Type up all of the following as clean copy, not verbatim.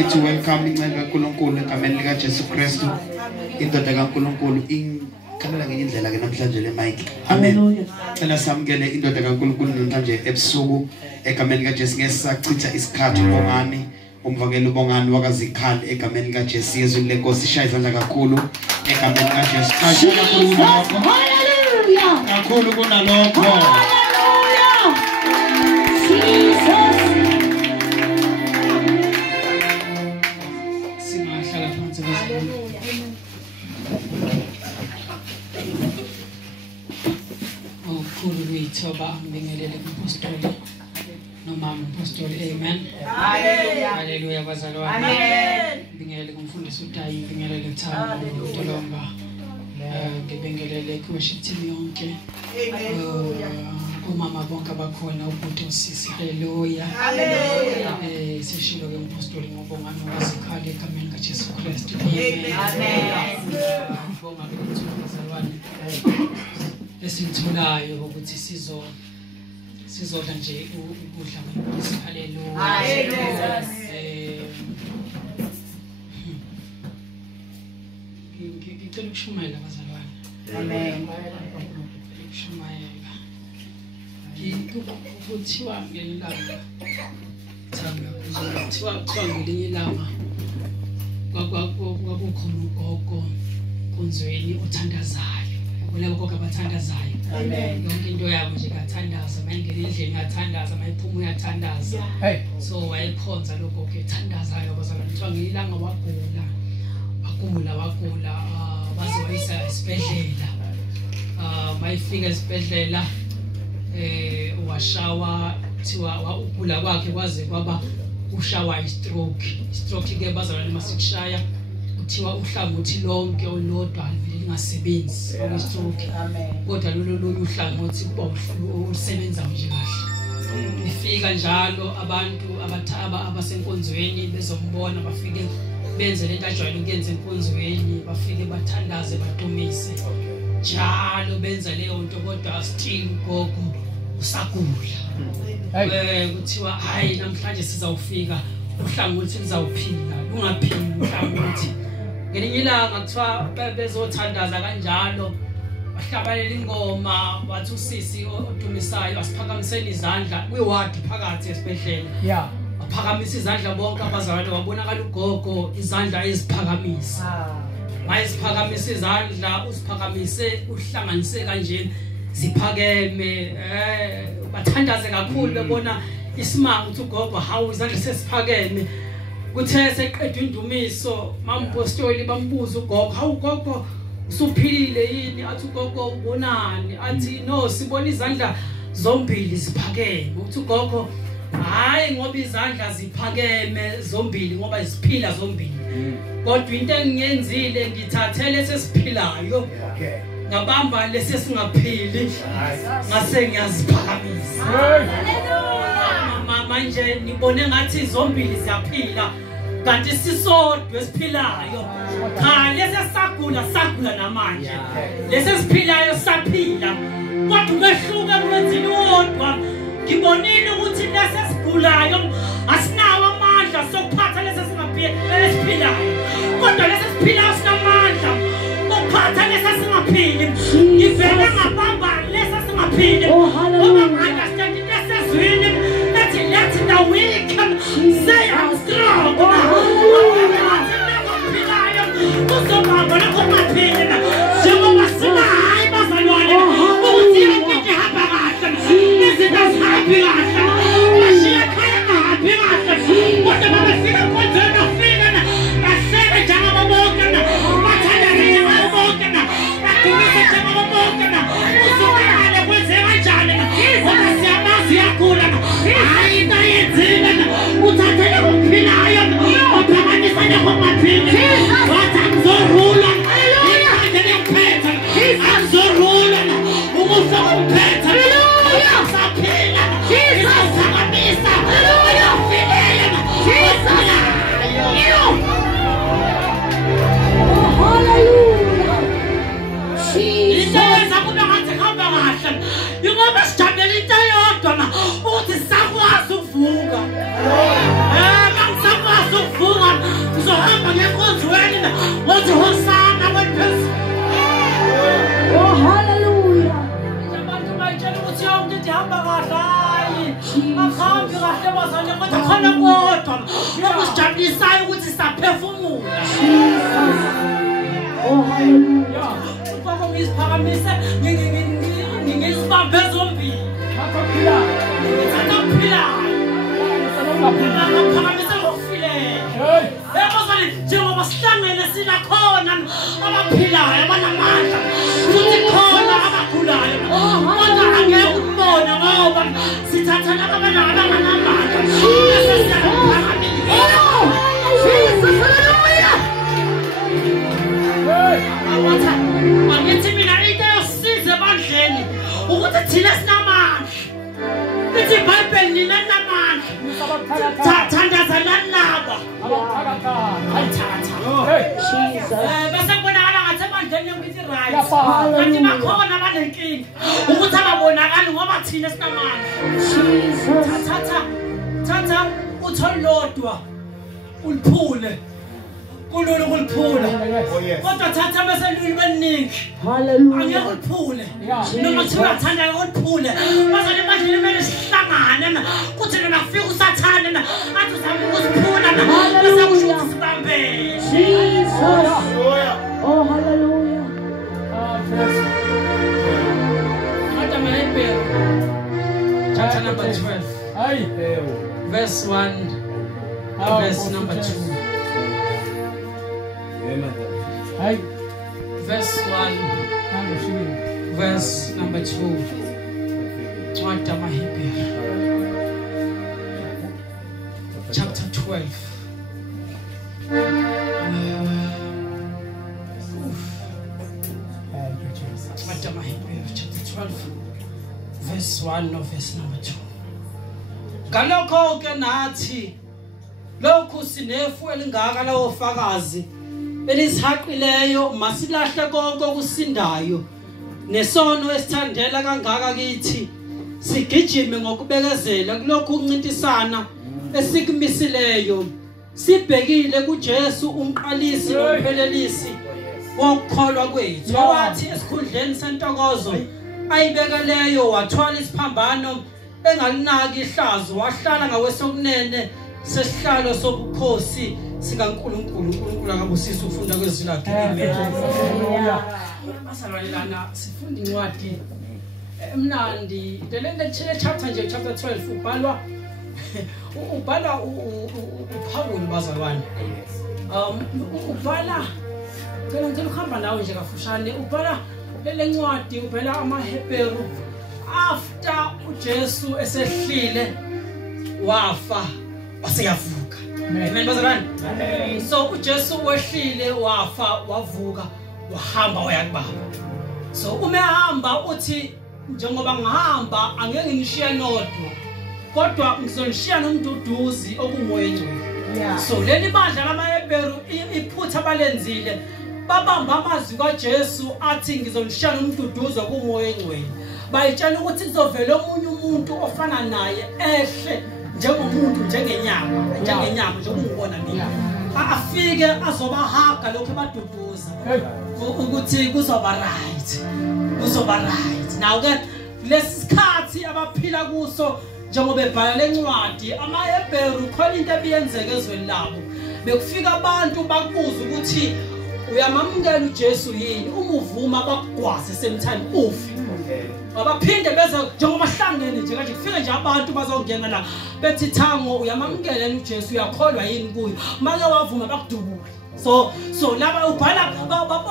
To welcome incenga kaNkulunkulu egameni lika Jesu Kristu indoda kaNkulunkulu kamela ngenye indlela ke namhlanje le mic amen cela samkele indoda kaNkulunkulu namhlanje ebusuku egameni lika Jesu ngesachitha isikhathi ubongani umvakela ubongani wakazikhali egameni lika Jesu yezwi lenkosi shaya izandla kakhulu egameni lika Jesu khashela kakhulu haleluya kakhulu kunalokho haleluya Jesus. Toba bingelele kumpostoli nomama mpostoli amen haleluya haleluya bazalwane amen bingelele kumfundisi uDayi bingelele Thabo uTolomba ngibingelele ku-worship team yonke umama bonke abakhona ubhuti usisi haleluya haleluya sishilo ke umpostoli ngobongani wazikhali egameni kaJesu Kristu amen amen bonga ukuthi bazalwane esithulayo ukuthi sizodla nje ukudla kwenkosi haleluya haleluya ngicela ukushumayela bazalwane amen ukushumayela kuthiwa ngelanga thanga kuthiwa ngelinye ilanga kwakukhona ugogo kunzweni othandazayo kulabo konke abathandazayo amen yonke into yabo nje kathandaza mayingena endlini ngathandaza mayiphuma uyathandaza so wayekhonza lokho ke thandazayo bazalwane kuthiwa ngilanga wagula bazoyisa esibhedlela mayifika esibhedlela washawa thiwa ukugula kwakhe kwaze kwaba ushawa stroke ke bazalwane masikushaya kuthiwa uhlangothi lonke olodwa lingasebenzi stroke kodwa lolu uhlangothi kuba usebenza nje kahle ifika njalo abantu abathaba abasenkonzweni bezombona bafike benze lento ajwayele ukuyenza enkonzweni bafike bathandaze badumise njalo benza leyo nto kodwa still gogo usagula kuthiwa hayi namhlanje sizawufika uhlangothi lizawuphila lungaphili uhlangothi ngelinye ilanga kuthiwa bezothandaza kanjalo bahlabalela ingoma bathi usisi odumisayo asiphakamiseni izandla kwiward phakathi esibhedlela baphakamisa izandla bonke abazalwane wabonakala ugogo izandla eziphakamisa mayiziphakamisa izandla usiphakamise uhlanganise kanje ziphakeme bathandaze kakhulu bebona isimanga ukuthi ugogo hawu izandla sesiphakeme kuthe seqedwe indumiso mampostoli bambuza ugogo hawu gogo usuphilile yini athi ugogo ubonani athi no sibona izandla zombili ziphakeme uthi ugogo hayi ngoba izandla ziphakeme zombili ngoba ziphila zombili kodwa into engiyenzile ngithathele sesiphilayo ngabamba lesesingaphili ngase ngiyaziphakamisa manje nibone ngathi zombili ziyaphila kanti sisodwa esiphilayo cha lesesagula namanje lesesiphilayo saphila kodwa umehluko kwenzini wodwa ngibonile ukuthi lesesigulayo asinawo amandla sokuphatha lesesiphilayo kodwa lesesiphilayo sinamandla okuphatha lesesingaphi ngivele ngabamba lesesingaphili ngoba understand lesesizwini let the weak say I'm strong. Uzobamba lapho maphela njengoba sinayi bazalwane ukuthi yonke ihamba kahle izinto zihambi kahle mashiya khaya ngahambi kahle kodwa babefika konzweni ofika basele njengababonke bathandane njengababonke badumise njengababonke usukale kwenze kanjani ngoba siyamazi yakhula hayi into yenzile uthathele ukuphilayo uzohamba ngenkonzweni ngothi hosana kwephezulu. Oh hallelujah. Abantu bayitshela ukuthi yonke into ihamba kahle. Akhambi kahle bazane kodwa khona kodwa nokusijabulisayo ukuthi saphefumula. Oh hallelujah. Ufaka ngisiphakamise ngizibambe zombili. Ngithatha okuphilayo. Ngaphakamise ngokufileyo. Yabazali njengoba sihlangene sina khona abaphilayo abanamandla futhi khona abagulayo kodwa angeke ukubona ngoba sithathana abanalo abanamandla bese siyaphakamisa. Awatha angithi mina into yosize ebandleni ukuthi thina sinamandla. Ithi iBhayibheli nina namandla. Thandazana nabo. Bese kubonakala ngathi ebandleni yonke right. Kanti bakhona abanenkinga ukuthi ababonakali ngoba thina sinamandla. Thatha utholodwa uliphule. Kulula ukuliphula. Kodwa thatha bese luli beningi. Hallelujah. Angeke uliphule. Noma kuthiwa uthanda ukuliphule. Bazale manje kumele sihlangane kuthi noma kufika usathane athi uzama ukusiphula bese kusho ukuthi sibambe. Jesus. Oh hallelujah. Madam Hebrew, chapter number 12, verse 1, verse number 2. Verse 1, verse number 2. Madam Hebrew, chapter 12. Madam Hebrew, chapter 12, verse 1 or verse number 2. Galokho ke nathi lokhu sinefu elingaka lawo fakazi elizihaqileyo masilahle konke okusindayo nesono esithandela kangaka kithi sigijime ngokubekezela kulokhu uncintisana esikumisileyo sibhekile kuJesu umqalisi nomphelelisi wokukholwa kwethu wathi esikhundleni sentokozo ayibekeleyo wathwala isiphambano engalinaki ihlazo wahlala ngawesokunene sesihlalo sobukhosi sikaNkulunkulu akabusisa ufunda kwezwi lakhe. Amen. Basalwana sifunda incwadi emnandi le chapter nje chapter 12 ubhala uPaul bazalwane. Ubhala ngicela ukuhamba nawe nje kafushane ubhala le ncwadi ubhala amaHebheru after uJesu esehlile wafa waseyavuka. Amen bazalwane. So uJesu wehlile wafa wavuka wahamba waya kuBaba. So uma ehamba uthi njengoba ngihamba angeke ngishiye nodwa kodwa ngizonishiya nomduduzi okumoya engcwele. So leli bandla lamaHebheru iphutha abalenzile babamba amazwi kaJesu athi ngizonishiya nomduduzi okumoya engcwele. Bayitshela ukuthi kuzovela omunye umuntu ofana naye ehle njengomuntu njengenyama nje ukubona mina afike azobahaga lokho baduduza ukuthi kuzoba right now ke lesikhathi abaphila kuso njengoba ebhala lencwadi amaHebheru khona into ebiyenzeka ezweni labo bekufika abantu bakubuza ukuthi uyamamukela uJesu yini uma uvuma bakugwaze sometime ufi abaphinde beze njengoba hlangene nje kanje kufike nje abantu bazongena la bethi thango uyamamukela uJesu uyakholwa yini kuyo make wavuma bakudubula. So laba ubhala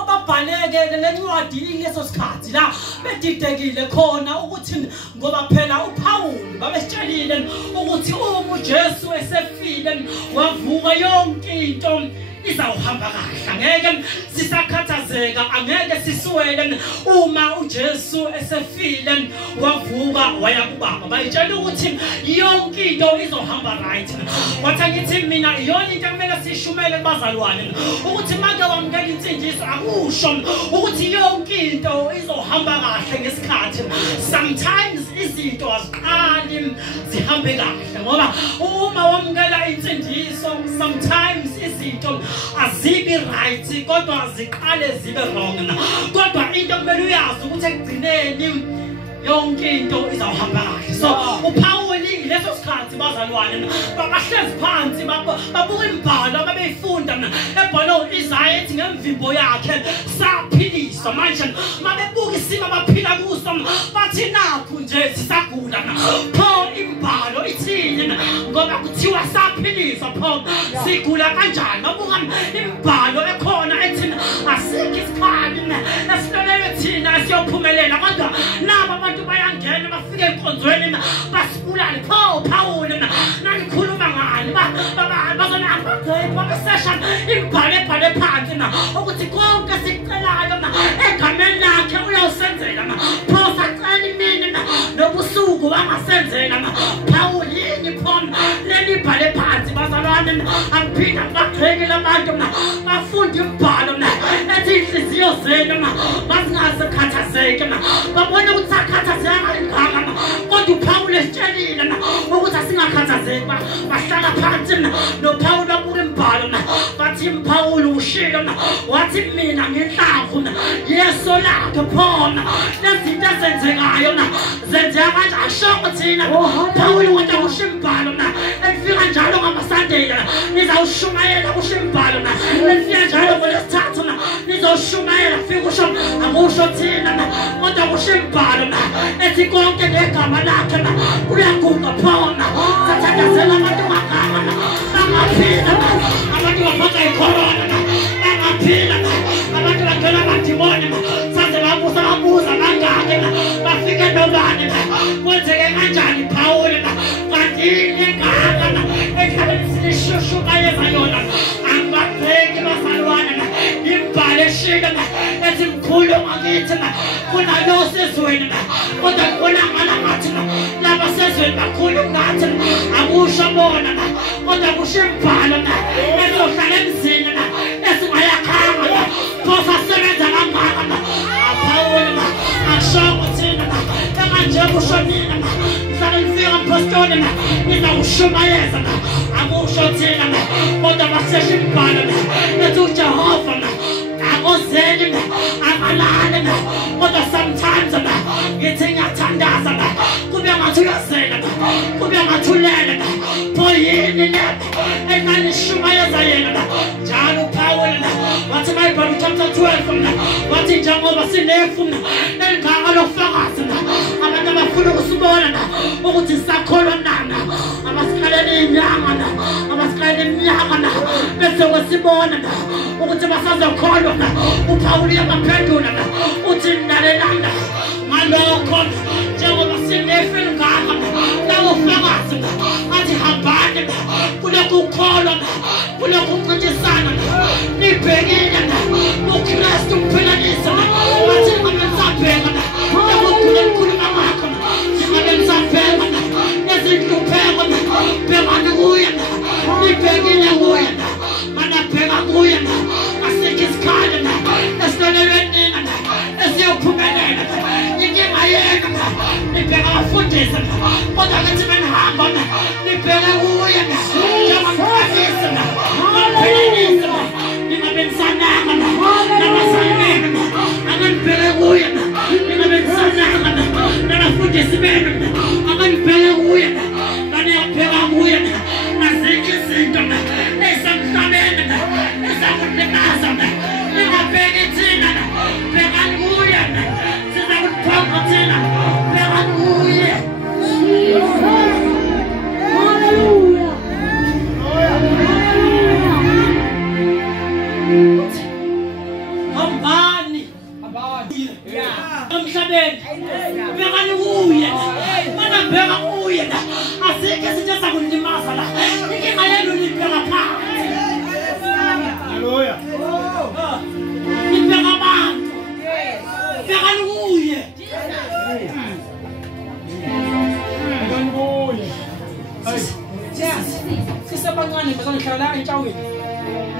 babhaleke lencwadi ileso sikhathi la bedidekile khona ukuthi ngoba phela uPaul babesitshelile ukuthi uma uJesu esefile wavuka yonke into izawuhamba kahle angeke sisakhathaza kuyenzeka angeke siswele uma uJesu esefile wavuka waya kuBaba bayitshela ukuthi yonke into izohamba right wathi ngithi mina iyona into kumele sishumele kubazalwane ukuthi manje wamukela insindiso akusho ukuthi yonke into izohamba kahle ngesikhathi sometimes izinto aziqali zihambe kahle ngoba uma wamukela insindiso sometimes izinto azibi right kodwa ziqale zibe wrong kodwa into kumele uyazi ukuthi ekugcineni yonke into izawuhamba kahle so uPawuli leso sikhathi bazalwane bahlezi phansi babuka imibhalo ababeyifunda ebhalo Isaya ethi ngemvimbo yakhe saphiliswa manje mabebuka isimo abaphila kuso bathi nakho nje sisagula pho imibhalo ithini ngoba kuthiwa saphiliswa pho sigula kanjani babuka imibhalo ekhona ethi asikho isikhali esilolele thina siyophumelela kodwa nabo abantu bayangena bafike enkonzweni basibulale pho Pawuli nanikhuluma ngani bazonamba babesesha imibhalo ebhale phansi ukuthi konke sicelayo egameni lakhe uyawusenzela pho sacela imini nobusuku wangasenzela Pawuli yini pho leli bhale phansi bazalwane angiphinda bagreke labantu bafunda imibhalo ethi inhliziyo zenu bazingazikhathazeki babona ukuthi akhathazeka ingaka kodwa uPawuli esitshelile ukuthi asingakhathazeki bahlala phansi noPawuli abuka imibhalo bathi uPawuli ushilo wathi mina ngenhlamvu yeso lakhe phona lezinto ezenzekayo zenzeka kanje ashoko thina Pawuli wathi usho imibhalo efika njalo ngamaSunday nizawushumayela kusho imibhalo efika njalo ngolesithathu nizoshumayela fika usho akusho thina kodwa kusho imibhalo ethi konke ngegama lakhe uyaguqa phona sathandazela abantu baganga bangaphila abantu baphatha icorona bangaphila abantu bagcwala amadimoni saze babuza kangake bafike nobani kwenzeke kanjani Pawuli kanti ingaka ekhabeni silishumayeza yona angibabheki bazalwane imbhalo eshika ethi mkhulu ngakithi kunalosezweni kodwa kubonakala ngathi laba sezweni bakhulu ngathi akusho bona kodwa kusho imibhalo ezohlala emzini esingayakhanga phosa sebenza kangaka Pawuli akushongo thina manje kushonina mhlawumbe apostoli nizawushumayeza akusho thina kodwa basesha imibhalo ethi uJehova akozeli amalale kodwa sometimes ngithi ngiyathandaza kube ngathi uyazela kube ngathi ulele pho yini enganishumayeza yena njalo uPawuli wathi mayiBhayibheli chapter 12 wathi njengoba sinefu elingaka lofakazi abantu abafuna ukusibona ukuthi sakholwa nana abasikhalela inyanga abasikhalela iminyaka bese kwesibona ukuthi basazokholwa uPawuli yabaphendula uthi nalelanda ngalokho njengoba sinefu elingaka lawo ufakazi athi hambani kulokhu ukholwa kulokhu ukuncintisana nibhekile uKristu uphilanisa wathi ngamenzabheka ukukhuluma ngakho ngamenzabheka nezindlupheko bhekani kuye nibhekile kuye mana bheka kuye asikho isikhali esilolelweni esiyophumelela inkinga yenu nibheka abafundisi kodwa ngathi benihamba nibheke kuye njengamfundisi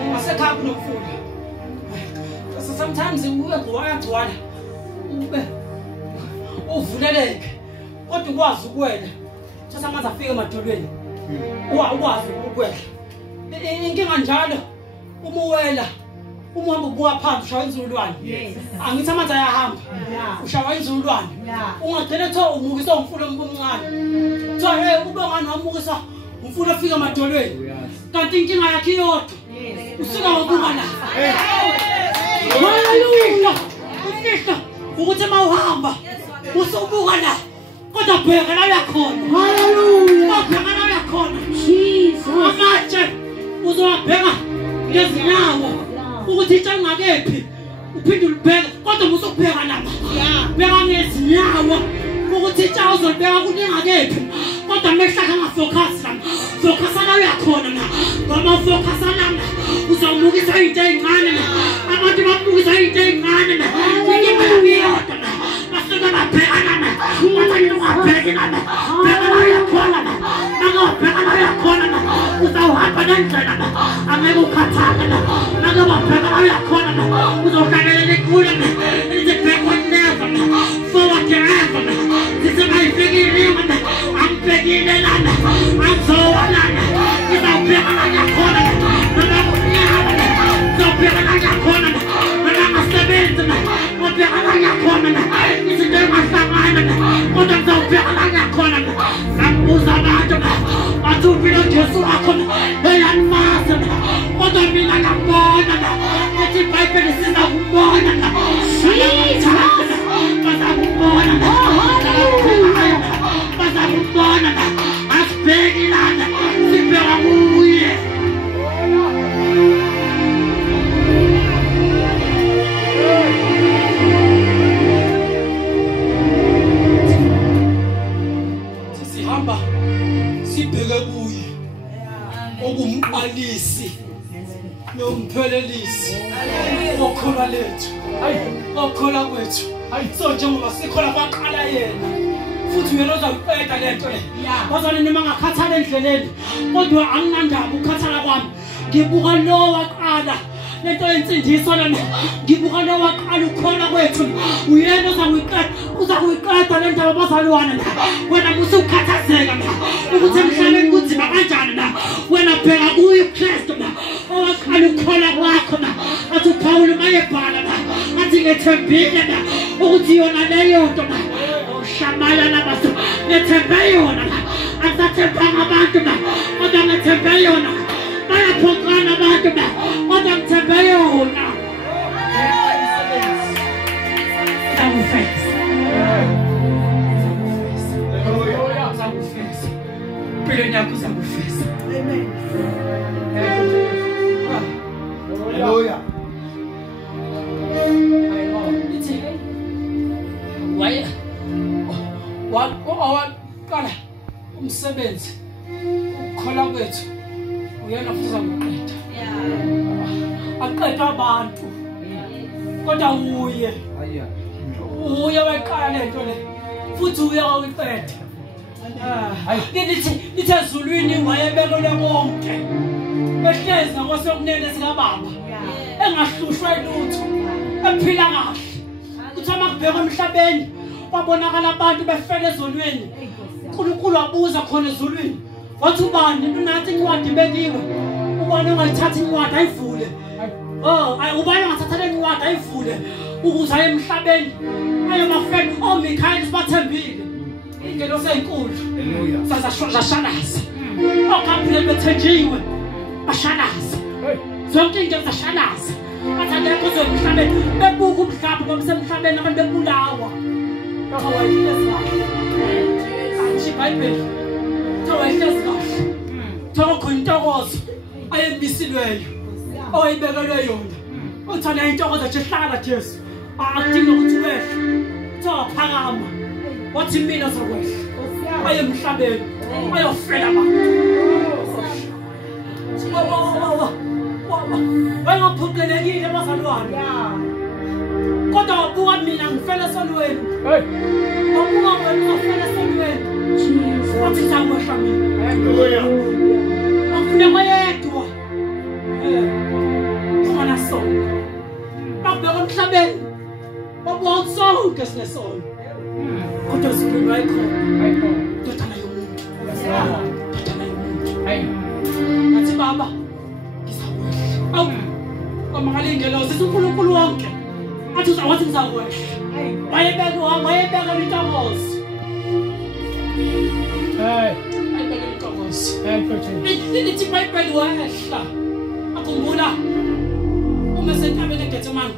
Ngasekhaya kunomfula. So sometimes uyagcwala ube uvuleleke kodwa ukwazi ukwela. Thatha amanzi afike emadolweni. Ukwazi ukwela. Inkinga njalo uma uwela uma uhamba ubuka phansi ushaya inzululwane. Angithi amanzi ayahamba. Ushaya inzululwane. Ungagcina etho umukisa umfula omncane. Kuthiwa ube ngani wamukisa umfula ofika emadolweni. Kanti inkinga yakhe iyodwa. Usuka ngobuka la. Hallelujah. Ufihla ukuthi mawuhamba usubuka la. Kodwa bheka la yakhona. Hallelujah. Bheka la yakhona. Jesus. Amatshe uzowabheka ngezinyawo ukuthi itshe ngakephi. Uphinde ulibheka kodwa musukubheka lapha. Bheka ngezinyawo ukuthi itshe uzolibheka kuningakephi. Kodwa mehlaka ngafocus la. Focus la yakhona la. Ngoba focus la uzawumukisa into ezincane la. Abantu bamukisa into ezincane la. Inkinga yabiyodwa la. Basuka babhekana la. Bathi ungabheki la. Bheka la yakhona la. Nakubheka la yakhona la. Uzawuhamba nendlela la. Angeke ukhathale la. Nakubheka la yakhona la. Uzohlalela ikule la. It's a backward never la. Forward ever la. This is my beginning la. I'm beginning la. I'm so la. Uzawubheka la yakhona la. Uzawubheka la yakhona la. Sebenza la. Uzawubheka la yakhona la. Izinto engahlangana la. Kodwa uzawubheka la yakhona la. Sakubuza abantu la. Bathi uphila uJesu wakho la. Eyanimazi la. Kodwa mina ngiyambona la. Ethi iBhayibheli siza kumbona la. Bazakubona la. Bazakubona la. Asibheki la. Sibheka kuye. Sihamba sibheke kuye okumqalisi nomphelelisi okhola lethu okhola kwethu so njengoba sikhola kwaqala yena futhi yena uzayiqeda lento le bazana noma ngakhathala endleleni kodwa anginandaba ukukhathala kwami ngibuka lo waqala lento yensindiso lana ngibuka lo waqala ukhola kwethu uyena uzakuyiqeda le ndaba bazalwane la wena musukhathazeka la ukuthi emhlabeni kunzima kanjani la wena bheka kuye uKristu la owaqala ukhola kwakho la athi uPaul mayebhala la athi ngethembile la ukuthi yona leyo nto la shamala la baso ngethembe yona la asathembanga abantu la kodwa ngethembe yona bayaphokana abantu la kodwa ngithembe yona Pelo yakho uzakufeza. Amen. Hallelujah. Waqala umsebenzi ukukhola kwethu uyena futhi uzakuqeda. Aqeda abantu. Kodwa uye waqala lento le futhi uye wayiqeda. Lithi ezulwini wayebekelwe konke. Ehlezi ngakwesokunene sikaBaba. Engahlushwa lutho. Ephila kahle. Kuthi uma kubheka emhlabeni babonakala abantu befela ezulwini. uNkulunkulu wabuza khona ezulwini. Wathi ubani unathi incwadi bekiwe? Ubani ongayithatha incwadi ayivule. Ubani ongathatha le ncwadi ayivule ukuze aye emhlabeni. Ayo mafeni oMikhayeli sibathembile. Ingelo seyinkulu. Zashalaza. Okaphile bethenjiwe. Bashalaza. Zonke into zashalaza. Bathanda kuzo emhlabeni. Bebuka umhlaba bomsemhlabeni abantu bebulawa. Kawayihlezi kahle. Angithi iBhayibheli. Kawayihlezi kahle. Thoko intokozo ayemisileyo. Oyibekelwe yona. Uthanda intokozo nje hlala Jesu. Akudinga ukuthi wehle. Phakama. Wathi mina zokwehla. Aye emhlabeni. Ayofela abantu. Wayengaphoqelekile abazalwane. Kodwa wabuka mina ngifela esonweni. Wabuka wena ufela esonweni. Wathi ngiyawehla mina. Hallelujah. Akufuneka yedwa. sinesono. Bakubeka emhlabeni. Babuwa sonke sinesono. Kodwa uSipho ayikhona. Ndodana yomuntu. Ndodana yomuntu. Ngathi baba ngizawehla. Awu. Kwamangalingelo sithi uNkulunkulu wonke. Athi uzawathi ngizawehla. Wayebeka intokozo. Ayibeka intokozo. Lithi iBhayibheli wehla. Akhumbula uma sentabeni eGetsemane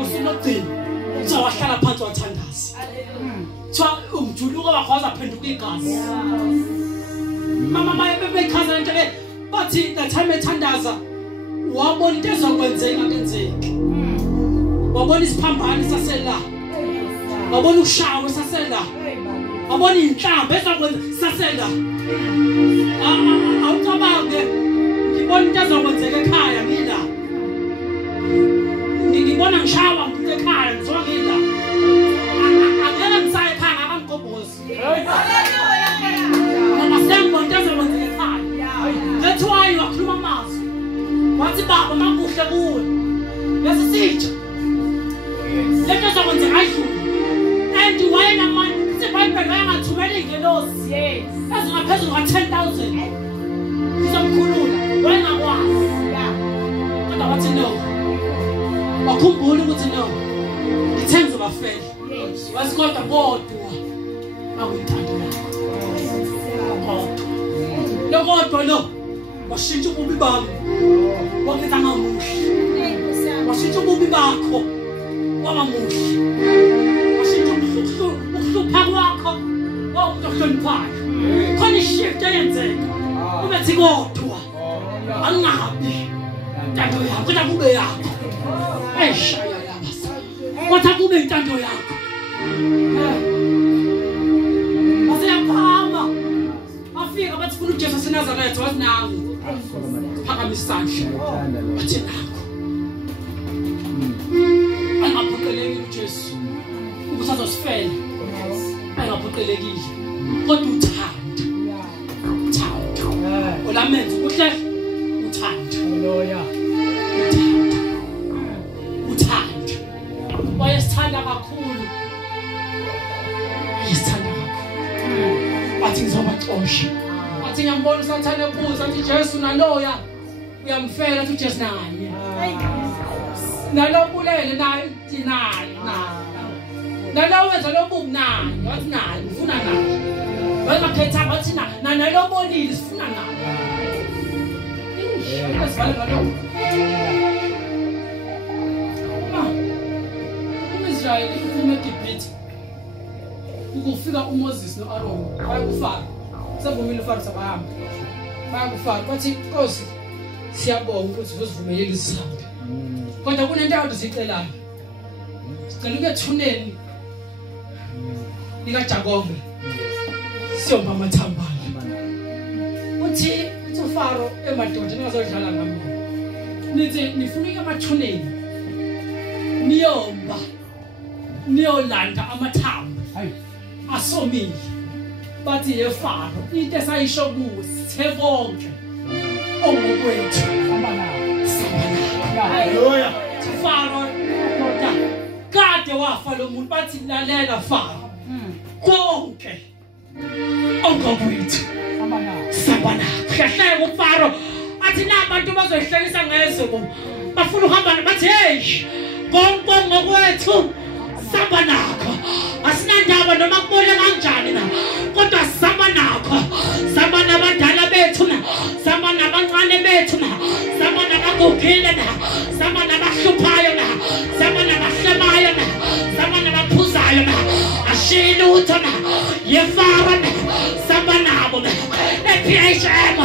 usuku lokugcina uzawahlala phansi wathandaza. Tshwa umjuluko wakho wazaphenduka igazi. Mama bayekhaza into le bathi the time ethandaza wabona into ezokwenzeka kenzeki. Wabona isiphambano sasela. Wabona ushawo sasela. Wabona inhlamba ezakwenza sasela. Awucabange ngibona into ezokwenzeka ekhaya ngila. Ngibona ngishawa ekhaya ngizongila. Angeke ngisaye ekhaya akangigobhozi. Haleluya. Mama sengibona into ezokwenzeka ekhaya. That's why wakhuluma amazwi. Wathi baba makuhle kuwe. Yasisitsha. Lento ezokwenzeka ayidlule. And wayena manje iBhayibheli wayengathumela ingelosi. Yes. Ezingaphezulu ka10,000. Izomkhulula. Wayengakwazi. Kodwa wathi no. Wakhumbula ukuthi no. Ngithe ngizobafela. Wasikodwa kodwa. Akuyithanda lakho. Kodwa lo. Washintsha ububi bami. Wakhetha ngamuhle. Washintsha ububi bakho. Waba muhle. Washintsha ukuhlupha kwakho. Wawumuntu ohloniphayo. Khona ishift eyenzeka. Ubethi kodwa. Angabi. Intando yakho kodwa kube yakho. Eshaya labasa. Kodwa kube intando yakho. Asiyaphamma. Afika bathi funa uJesu waseNazaretha wathi nawe. Phakamisa isandla. Bathi nakho. Angaphoqeleki uJesu ukuthi azosifela. Angaphoqelekile. Kodwa uthanda. Uthanda. Olamenza uhle uthanda. Haleluya. Uthanda. Wayesithanda kakhulu. Wayesithanda kakhulu. Wathi ngizobaxosha. Wathi ngiyambona usathane ebuza athi Jesu naloya uyamfela uthi Jesu naye. Nalobulele naye naye. Nalowenza lobubi naye, wathi naye ufuna naye. Wayengakhetha bathi na nalobonile sifuna naye. Asibale ngalokho. uMisrayeli uphuma eGibhithe. Ukufika uMoses noAaron bayakufaka. Sebomile uFaro sabahamba. Bayakufaka bathi Nkosi siyabonga ukuthi uzivumelele isihambe. Kodwa kunento yakho sicelayo. Sicela ukethuneni likaJakobe. Siyomba amathambala. Uthi uFaro emadoda ningazodlala ngami. Nithi nifuna emathuneni. Niyomba. Niyolanda amathambo. Asomile. Bathi yeFaro into esayisho kuwe sithe konke. Ongokwethu samba nawo. Haleluya. Faro kodwa kade wafa lo muntu bathi lalela Faro. Konke ongokwethu samba nawo. Hlahleka uFaro athi nabantu bazohlekisa ngezwe bo. Bafuna uhamba bathi hey konke ngokwethu samba nakho. Asinandaba noma kubole kanjani na. Kodwa samba nakho. Samba nabadala bethu na. Samba nabancane bethu na. Samba nabagugile na. Samba nabahluphayo na. Samba nabahlemayo na. Samba nabaphuzayo na. Ashilutho na. Yefaro na. Samba nabo na. EPHM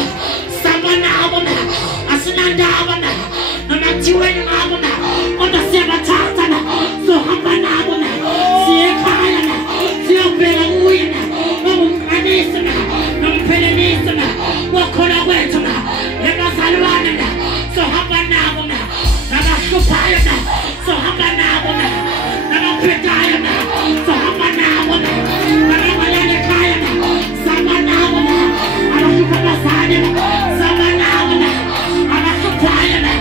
samba nabo na. Asinandaba na. Noma kuthiweni ngabo na. Kodwa siyabathatha na. Sohamba nabo na. Siyekhaya na. Siyobheka kuye na. Ngumqanisi na. Nomphelelisi na. Wakhona kwethu na. Lebazalwane na. Sohamba nabo na. Nabahluphayo na. Sohamba nabo na. Nabaphethayo na. Sohamba nabo na. Nababalele ekhaya na. Samba nabo na. Abahlupha abazali na. Samba nabo na. Abahluphayo na.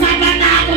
Samba nabo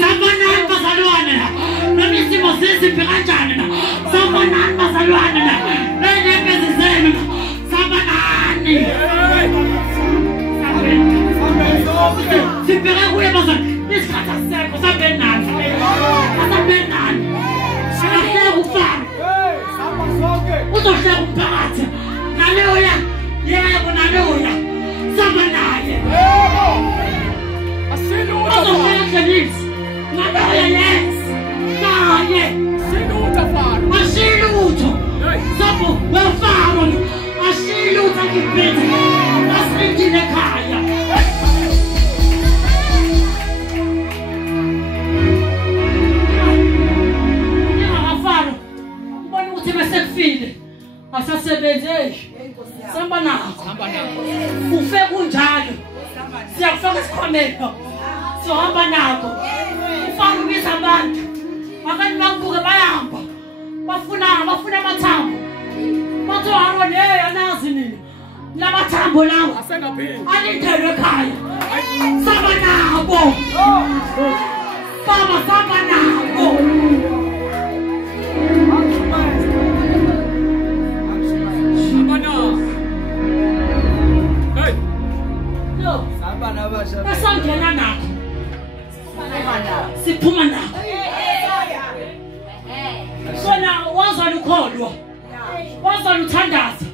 Sambanani bazalwane. Nami isimo siziphi kanjani na. Sambanani bazalwane na. Nendebezi zenu. Sambanani. Sibheke kuye bazalwane. Isikhathi asekho sambenani. Asambenani. Akahleka ukufana. Uzohleka umphakathi. Naleyoya. Yebo naleyoya. Sambanani. Uzohleka nisi. Naleyoya yes. Naye. Ashilutho. Sabu wefaro. Ashilutho kiphethe. Asilindile ekhaya. Sekufile asasebenze samba nakho ufe kunjalo siyakufaka isikhwamelo siyohamba nakho ufana ubiza abantu akani bakubuke bayamba bafuna amathambo bathi Aaron hey anazi nini lamathambo lawo alindelwe ekhaya samba nabo baba samba nabo Nasangena nakho siphuma nakho sona wazana ukholwa wazana uthandaza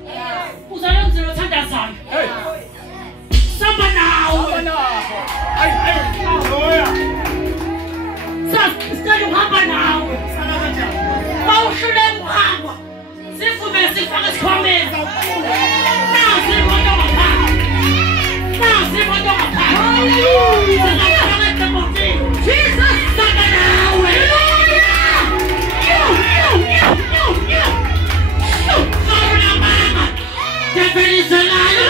uzalenzela uthandazayo samba nawe sicela uhamba nawe bawuhlule ukuhamba sifume sifake isikhwameni nazi imoto ngaphandle nazi imoto ngaphandle Jesus samba nawe Develizelayo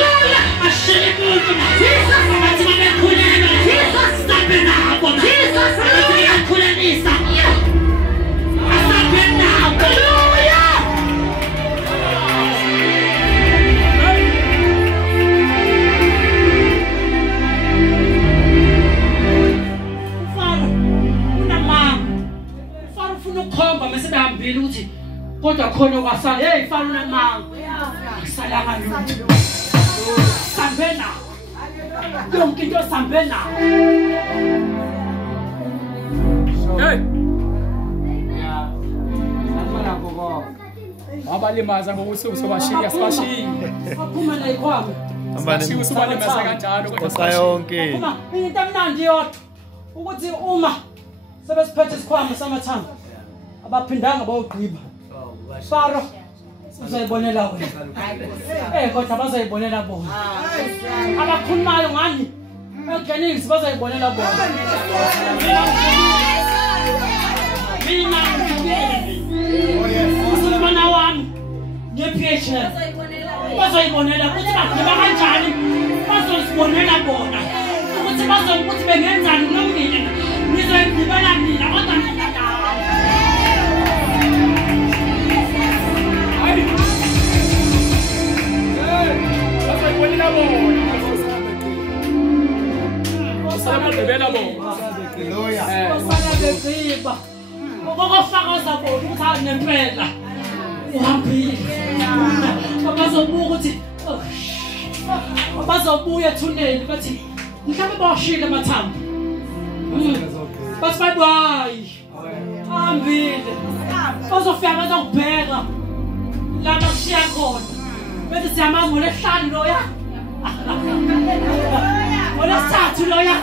ashilimutu Jesus athi babekhulelwa Jesus samba nabo Jesus athi yakhulenisa samba nabo ukhomba mesebehambile ukuthi kodwa khona okwasala hey fana unamanga asalanga lutho sambena yonke into sambena hey sambana gogo abalimaza ngokuthi usobashiya sibashiye aphuma la ikhwama sibashiye usubalimaza kanjalo kodwa sayonke uma into emnandi yodwa ukuthi uma sebesiphethe isikhwama samathambo abaphindanga bawugqiba Faro uzayibonela wena kodwa bazayibonela bona abakhulumayo ngani eGenings bazayibonela bona mina usibona wami ngePHL bazayibonela ukuthi bagqiba kanjani bazozibonela bona ukuthi bazokuthi bengenzani nomina nizoyigqibela mina kodwa Ukufakaza bona nempela uhambile abazobuka ukuthi abazobuya ethuneni bathi mhlawumbe bawashila amathambo basibayi hambile bazofika bazokubheka la bashiya khona bese siyamazi ngolesihlanu loya ngolesithathu loya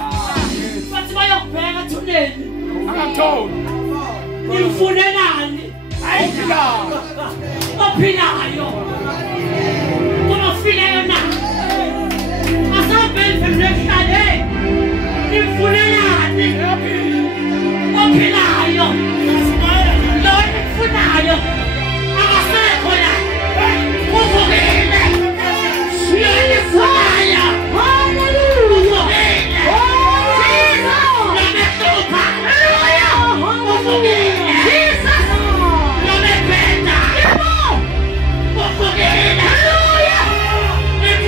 bathi bayokubheka ethuneni akatholi nimfunelani ophilayo kunofileyo na asabheli femlehlale nimfunelani ophilayo lo nimfunayo akasekho la uvukile lo nimfunayo uvukile lamehlupa uvukile Jesus,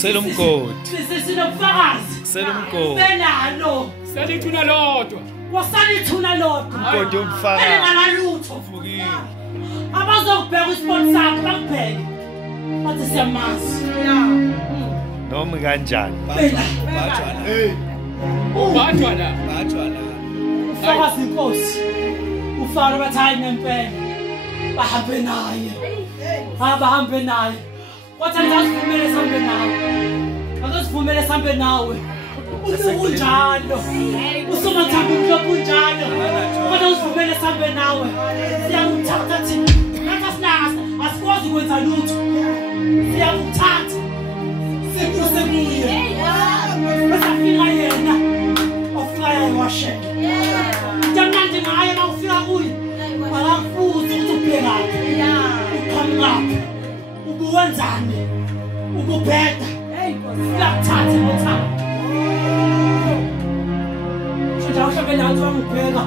Selumgodi. Sinobufakazi. Selumgodi. Benalo. Salithuna lodwa. Wasalithuna lodwa. Umgodi umfakazi. Engalutho. Abazokubheka isiport sakhe bakubheke. Bathi siyamazi. Noma kanjani. Bathwa la. Ufakazi inkosi. Ufana bathayi nempela. Bahambe naye. Bahambe naye. Wathi ngizivumele sambe nawe. Akuzivumele sambe nawe. Ukunjalo. Usumathamba ukulokhu njalo. Kodwa uzivumele sambe nawe. Siyakuthatha thina. Nathi sinasa asikwazi ukwenza lutho. Siyakuthatha. Sikuse kuye. Basafika yena. Ofika yewashela. Jamani ngaye mawufika kuye. Akafuthi ukuthi ubhekaphi. Uqhamuka. Ubuwenzani? Ububheda. Siyakuthatha ngothando. Shawushabela athi wangibheka.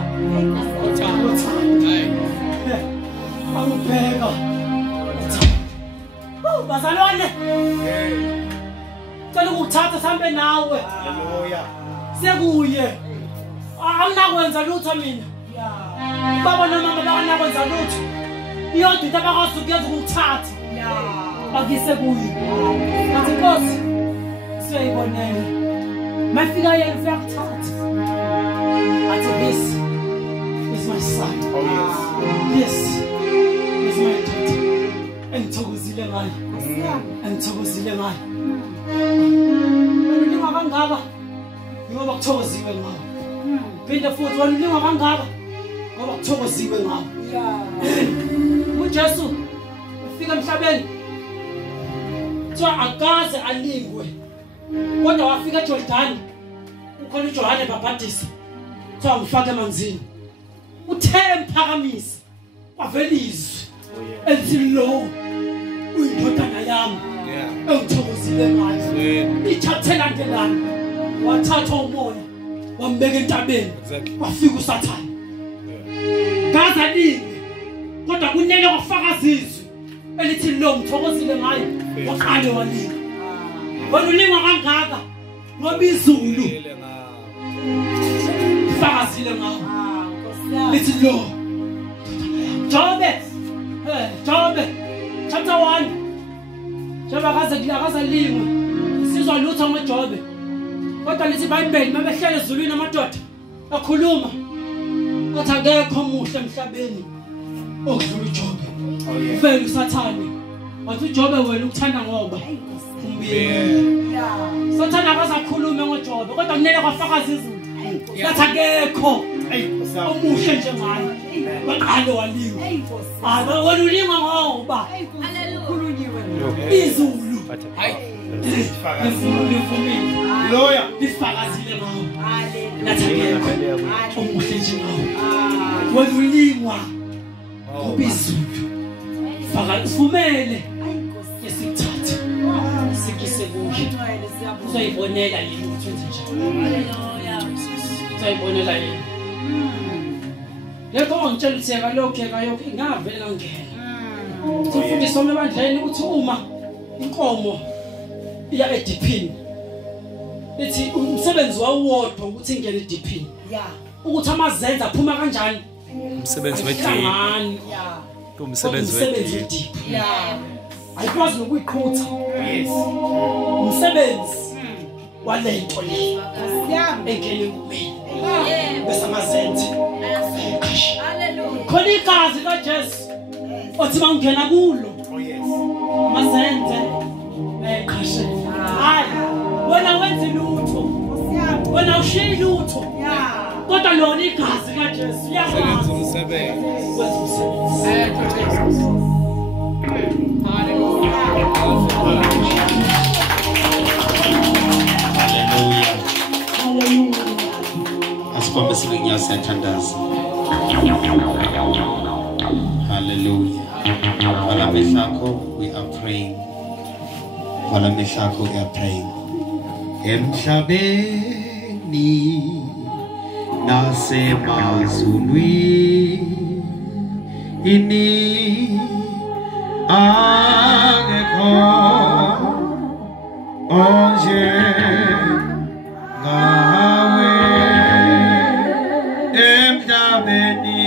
Ngothando. Wangibheka. Bazalwane. Cela ukuthatha sambe nawe. Haleluya. Sekuye. Amnakwenza lutho mina. Baba nomama bakanakwenza lutho. Iyodwa into abakwazi ukuthatha. Akise kuye. Athi Nkosi siyayibonela. Mafika yena uyakuthatha. Athi this is my son. Oh yes. This is my daughter. Engithokozile ngayo. Engithokozile ngayo. Wena kangaka ngoba kuthokoziwe ngawo. Phinde futhi wena kangaka ngoba kuthokoziwe ngawo. uJesu ufika emhlabeni kuthiwa akaze alingwe kodwa wafika eJordani ukhona uJohane Baptist kuthiwa umfake emanzini uthe mphakamisa wavela izwi elithi lo uyindodana yami engithokozile ngayo ithathe landelana wathatha umoya wambeka entabeni wafika uSathane gaza lingwe kodwa kunene kwafakaza izwi elithi lo ngithokozile ngayo waqale walinga wena ulinga kangaka ngoba izulu fakazile ngawo lithi lo Jobe chapter 1 Jobe akaze lingwe sizwa lutho ngoJobe kodwa lithi iBhayibheli mabehlele ezulwini amadoda akhuluma athi akekho omuhle emhlabeni okudlula uJobe. Uvela uSathane wathi uJobe wena ukuthanda ngoba umbiyeni. Sathane akazakhuluma ngoJobe kodwa kunele kwafakaza izulu. Lathi akekho omuhle njengaye. Waqale walinga. Aba wena ulinga ngoba khulunyiwe izulu. Hayi. Haleluya. Lifakazile ngawo. Lathi akekho omuhle njengaye. Wena ulingwa ubizulu faka ufumele esikuthathe sikise kuye uzoyibonela yini ukuthi wenze njani. Haleluya. Uzoyibonela yini lekho ngitshela ukuthi akalokheka ingavela ngena sifundisa emabandleni ukuthi uma inkomo iya ediphini ethi umsebenzi wawodwa ukuthi ingene ediphini ukuthi amazenza aphuma kanjani umsebenzi wedini umsebenzi wedini ayikwazi nokuyiqhutha umsebenzi walento le engene kumina bese amazenze haleluya khona igazi kaJesu othi bangena kulo amazenze eqhashe hayi wena wenza lutho wena ushiya lutho kodwa lona igazi kaJesu liyakwazi umsebenzi wenza umsebenzi. Haleluya. Haleluya. Asikwambe sibengiya siyathandaza. Haleluya. Wala mehlakho we are praying. Wala mehlakho we are praying. Emhlabeni nasemazulwini angekho onje ngawe emhlabeni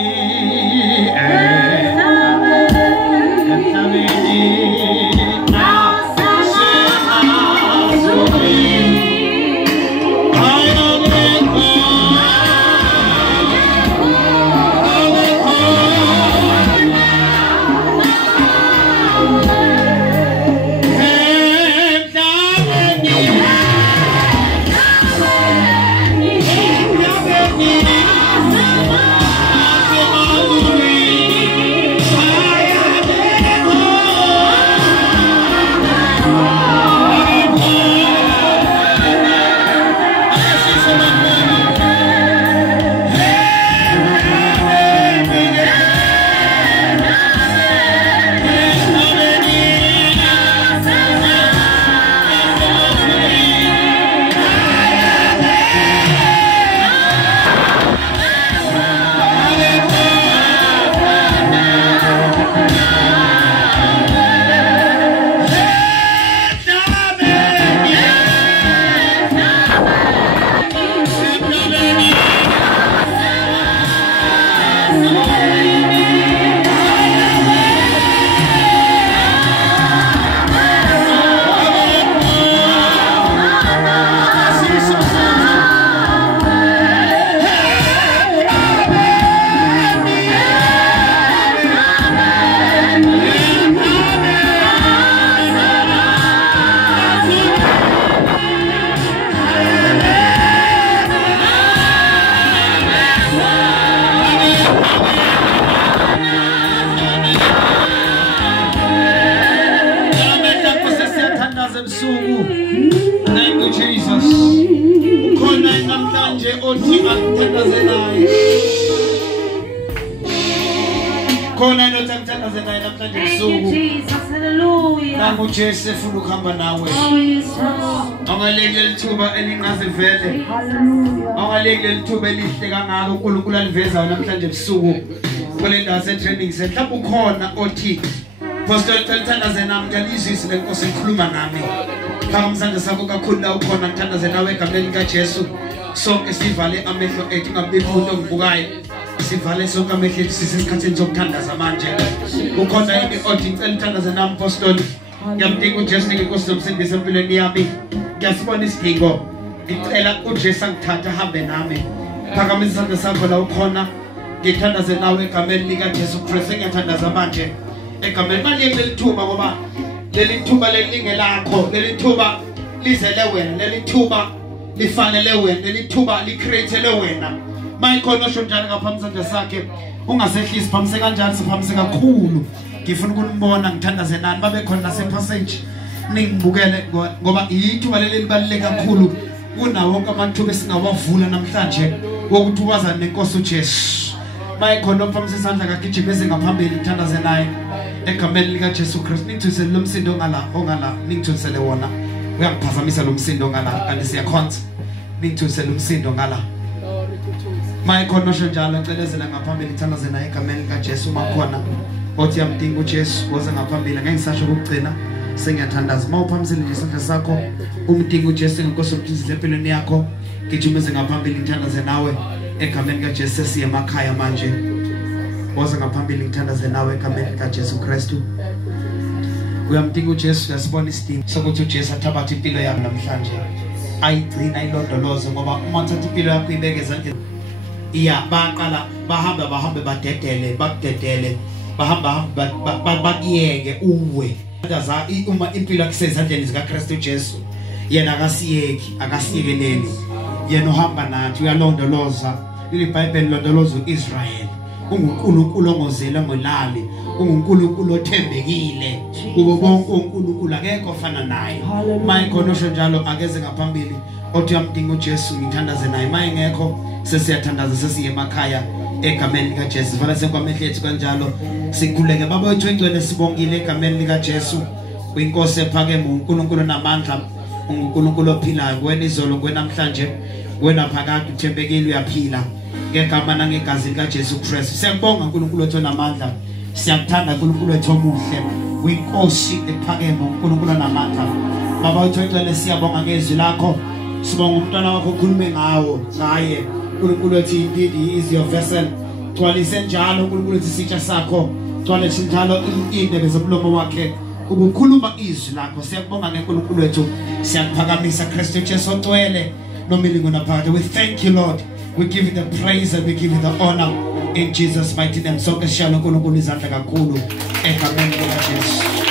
Jesu efuna ukuhamba nawe. Angaleke lithuba elingazivele. Angaleke lithuba elihle kangaka uNkulunkulu aliveza namhlanje ebusuku. Kule ndawo se-training mhlawumbe ukhona othi Pastor Talithandaze nami ngiyalizwisa lenkosi ekhuluma nami. Phambi sakho kakhulu la ukhona ngithandaze nawe egameni kaJesu. Sonke sivale amehlo ethu ngabikho umuntu ongibukayo. Sivale sonke amehlo ethu sisesikhathini sokuthandaza manje. Ukhona yini othi ngicela uthandaze nami Pastor? Ngiyamdinga uJesu ngenkosi nomsindisi empilweni yami. Ngiyasibona isidingo. Ngicela uJesu angithathe ahambe nami. Phakamisa isandla sakho la ukhona. Ngithandaze nawe egameni likaJesu Kristu. Ngiyathandaza manje egameni manje leli thuba ngoba leli thuba lelingelakho, leli thuba lizele wena, leli thuba lifanele wena, leli thuba licreatele wena. Mayikhona osho njalo ngaphambi sandla sakhe ungasehlisi phamse kanjani siphamse kakhulu. Ngifuna ukunibona ngithandaze nani babe khona nase passage ningibukele ngoba ithuba leli libaluleke kakhulu kunawo wonke amathuba esingawavula namhlanje wokuthi uwazane nenkosi uJesu. Mayikhona ophamisa isandla kagijimeze ngaphambili ngithandaze naye egameni likaJesu Kristu. Ningithulisele lo msindo ongala ningithulisele wona. Uyangiphazamisa lo msindo ongala kanti siyakhonza. Ningithulisele umsindo ngala. Mayikhona osho njalo ngicelezela ngaphambili ngithandaze naye egameni likaJesu makhona. Othi yamdinga uJesu woza ngaphambili ngeke ngisasho ukugcina sengiyathandaza mawuphamisile nje isandla sakho umdinga uJesu ngenkosi yomthunzi empilweni yakho ngijumeze ngaphambili ngithandaze nawe egameni kaJesu sesiye emakhaya manje woza ngaphambili ngithandaze nawe egameni kaJesu Kristu. Uyamdinga uJesu yasibona isidingo sokuthi uJesu athabathe impilo yakho namhlanje ayigcina ilondoloze ngoba uma uthatha impilo yakho ibeke ezandleni baqala bahambe badedele bakudedele bahamba bakiyeke uwe uma impilo yakhe zikaKristu Jesu yena akasiyekeleli yena uhamba nathi uyalondoloza. IBhayibheli londoloza uIsrael. UNkulunkulu ongozela ngolali, uNkulunkulu othembekile kubo bonke uNkulunkulu akekho ofana naye. Mayikhona osho njalo akeze ngaphambili othi yamdinga uJesu ngithandaze naye mayengekho sesiyathandaza sesiye emakhaya egameni likaJesu. Vala senkwamehlo ethu kanjalo sikhuleke baba wethu engcwele sibongile egameni likaJesu. Uyinkosi ephakeme uNkulunkulu namandla, uNkulunkulu ophilayo, wena izolo kwenamhlanje wena phakade uthembekile uyaphila ngegama nangegazi likaJesu Kristu. Siyabonga uNkulunkulu wethu namandla, siyakuthanda uNkulunkulu wethu omuhle, uyinkosi ephakeme uNkulunkulu namandla, Baba uthixo siyabonga ngezwi lakho. Sibonga umntwana wakho ukhulume ngaye. uNkulunkulu ethi indeed he is your vessel. Gcwalise njalo uNkulunkulu ethi isitsha sakho. Gcwalise njalo indebe zomlomo wakhe. Ukukhuluma izwi lakho. Siyakubonga ngeNkulunkulu wethu. Siyakuphakamisa Kristu Jesu ogcwele nomilingo naphakade. We thank you Lord. We give you the praise and we give you the honor in Jesus mighty name. Sonke siyalo uNkulunkulu izandla kakhulu egameni likaJesu.